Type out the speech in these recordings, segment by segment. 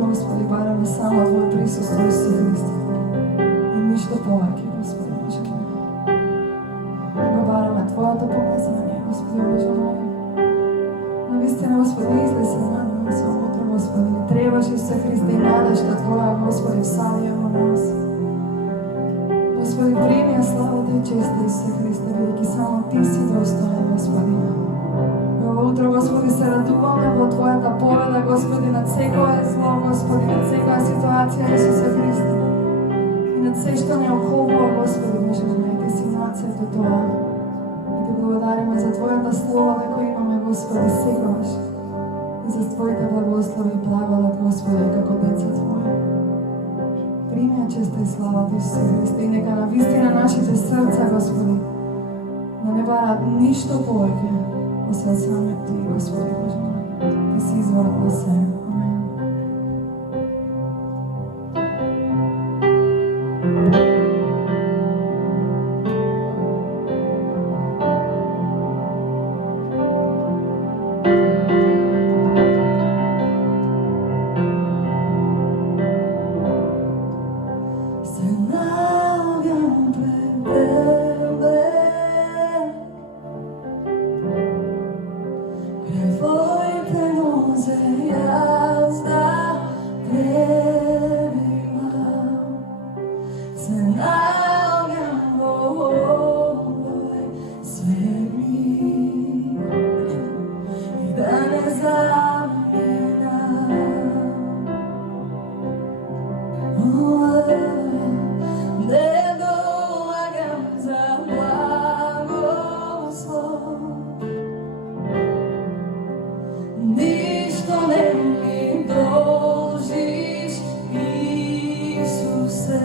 Господи, baramo samo Tvoje prisustvo, Isuse Hristo. I ništa poveke, Gospodi, Bože moj. Nego baramo Tvoje pomazanje, Gospodi, Bože moj. Navistina, Gospodi, izli se na nas, omutro, Gospodi. Ne trebaš, Isuse Hriste, i nadešta Tvoja, Gospodi, vsavljamo nas. Gospodi, primi slavu Te česte, Isuse Hriste, veliki, samo Ti si dostojan, Gospodi. Ovo utro, Gospodi, se radujemo во Твоята победа, Господи, над секое зло, Господи, над секоја ситуација, Исусе Христе. И над се што не околува, Господи, Боже мой, Ти си нацето тоа. И Те благодариме за Твојата слова, која имаме, Господи, секогаш. И за Твоите благослови и благодат, Господи, како деца Твоја. Прими ја честа и слава Ти, Исусе Христе, и нека навистина нашите срца, Господи, да не барат ништо повеќе, освен саме Ти, Господи, Боже мой. Ти си извор на се. Амен. Се наоѓам пред Тебе, Твоите нозе јас да пребивам. Се наоѓам во овој свет мир и да не заминам. Не долагам за благослов, ништо не ми должиш, Исусе,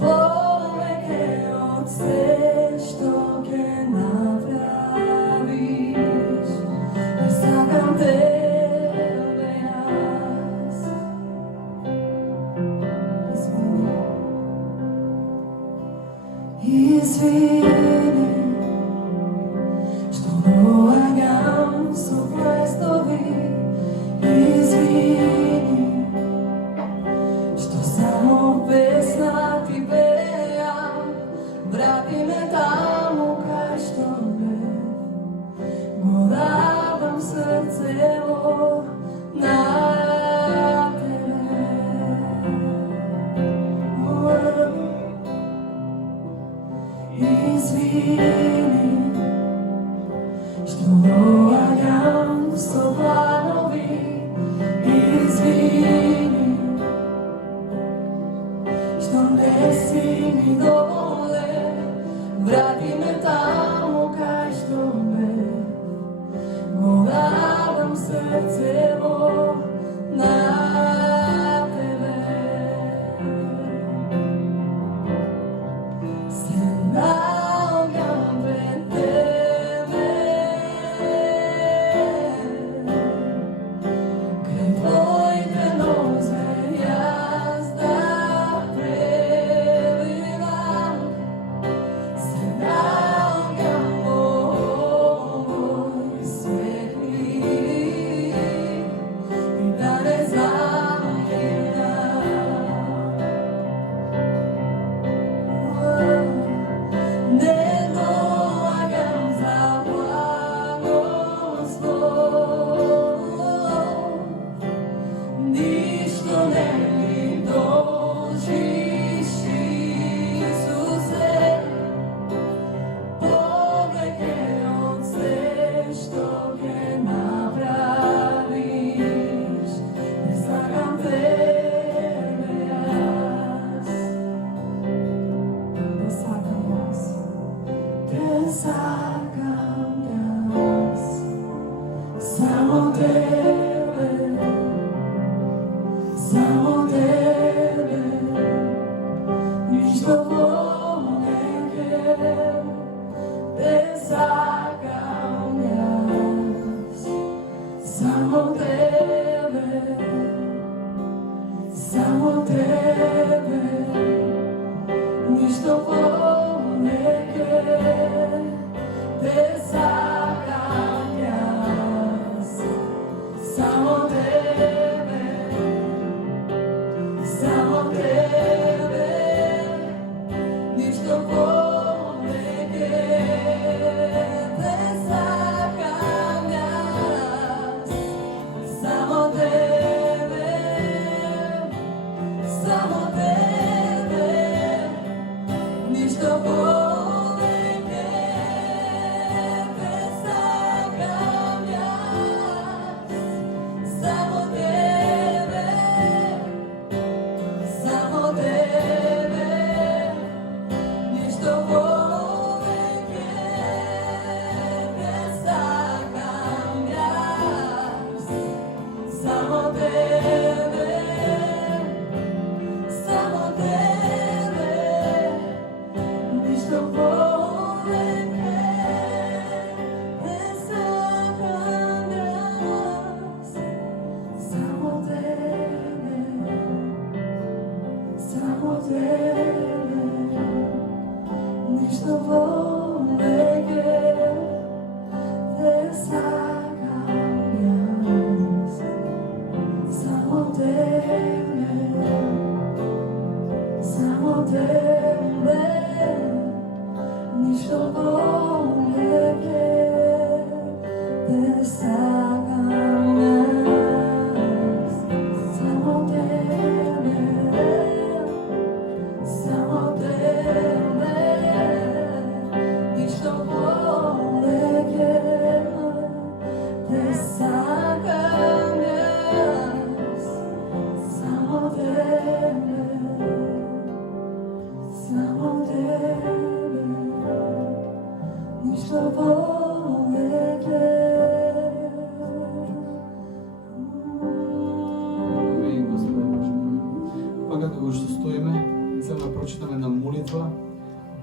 повеќе од се што ќе направиш. Не сакам Тебе јас. Извини, што доаѓам со престови. Извини, што само песна Ти пеам. Врати ме таму кај што бев. Го давам срцево на Тебе. Извини, што доаѓам со планови. Извини, што не си ми доволен. Врати ме таму кај што бев. Го давам срце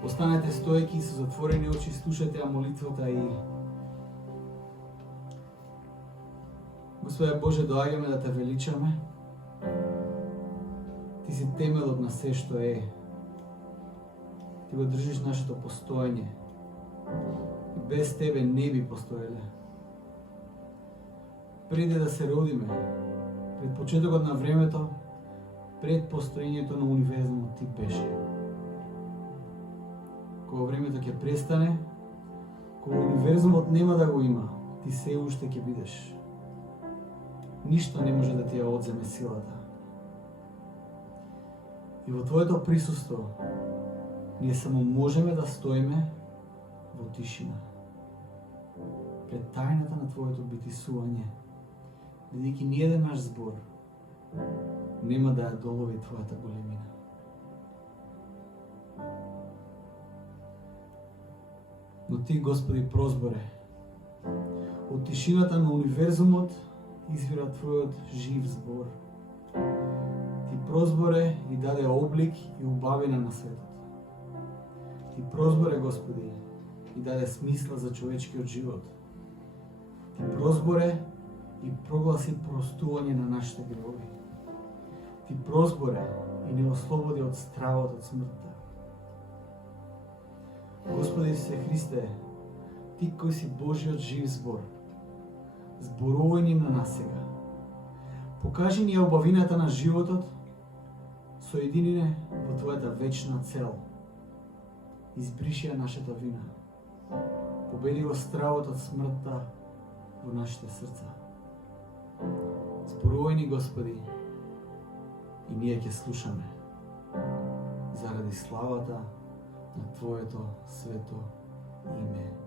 Останете стоеки со затворени очи, слушате молитвата и Господе Боже, доаѓаме да те величаме. Ти си темелот на се што е. Ти го држиш нашето постоење. И без тебе не би постоеле. Преди да се родиме, пред почетокот на времето, пред постоењето на универзумот ти беше. Кога времето ќе престане, кога универзумот нема да го има, ти се уште ќе бидеш. Ништо не може да ти ја одземе силата. И во Твоето присуство, ние само можеме да стоиме во тишина. Пред тајната на Твоето битисување, бидејќи ниеден наш збор нема да ја долови Твојата големина. Но Ти, Господи, прозборе, од тишината на универзумот извира Твојот жив збор. Ти прозборе и даде облик и убавина на светот. Ти прозборе, Господи, и даде смисла за човечкиот живот. Ти прозборе и прогласи простување на нашите гревови. Ти прозборе и не ослободи од стравот од смртта. Господи Исусе Христе, Ти кој си Божиот жив збор, зборувај ни на нас сега. Покажи ни ја убавината на животот, соедини не во Твојата вечна цел. Избриши ја нашата вина. Победи го стравот од смртта во нашите срца. Зборувај ни, Господи, и ние ќе слушаме заради славата на Твоето свето име.